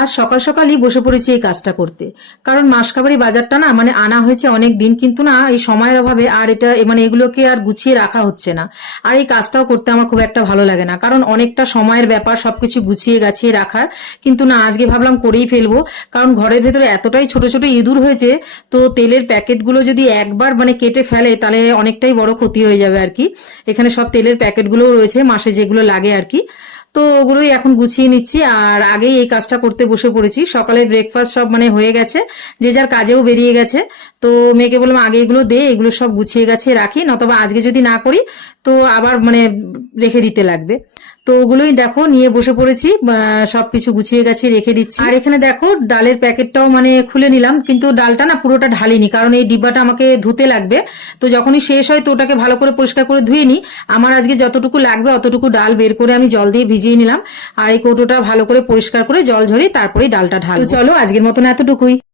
আজ সকাল সকালই বসে পড়েছি এই কাজটা করতে। কারণ মাসকাবারি বাজারটা না মানে আনা হয়েছে অনেক দিন, কিন্তু না এই সময়ের অভাবে আর এটা মানে এগুলোকে আর গুছিয়ে রাখা হচ্ছে না। আর এই কাজটাও করতে আমার খুব একটা ভালো লাগে না, কারণ অনেকটা সময়ের ব্যাপার সবকিছু গুছিয়ে গাছিয়ে রাখার। কিন্তু না, আজকে ভাবলাম করেই ফেলবো। কারণ ঘরের ভেতরে এতটাই ছোট ছোট ইঁদুর হয়েছে, তো তেলের প্যাকেটগুলো যদি একবার মানে কেটে ফেলে তাহলে অনেকটাই বড় ক্ষতি হয়ে যাবে আর কি। এখানে সব তেলের প্যাকেটগুলোও রয়েছে, মাসে যেগুলো লাগে আর কি। তো ওগুলোই এখন গুছিয়ে নিচ্ছি, আর আগেই এই কাজটা করতে বসে পড়েছি। সকালে ব্রেকফাস্ট সব মানে হয়ে গেছে, যে যার কাজেও বেরিয়ে গেছে। তো মেয়েকে বললাম আগে এগুলো দে, এগুলো সব গুছিয়ে গাছিয়ে রাখি, নতবা আজকে যদি না করি তো আবার মানে রেখে দিতে লাগবে। তো ওগুলোই দেখো নিয়ে বসে পড়েছি, সবকিছু গুছিয়ে গাছিয়ে রেখে দিচ্ছি। আর এখানে দেখো ডালের প্যাকেটটাও মানে খুলে নিলাম, কিন্তু ডালটা না পুরোটা ঢালিনি, কারণ এই ডিব্বাটা আমাকে ধুতে লাগবে। তো যখনই শেষ হয় তো ওটাকে ভালো করে পরিষ্কার করে ধুয়ে নিই। আমার আজকে যতটুকু লাগবে অতটুকু ডাল বের করে আমি জল দিয়ে ভিজিয়ে নিলাম, আর এই কৌটোটা ভালো করে পরিষ্কার করে জল ঝরিয়ে তারপরে ডালটা ঢালবো। তো চলো আজকের মতন এতটুকুই।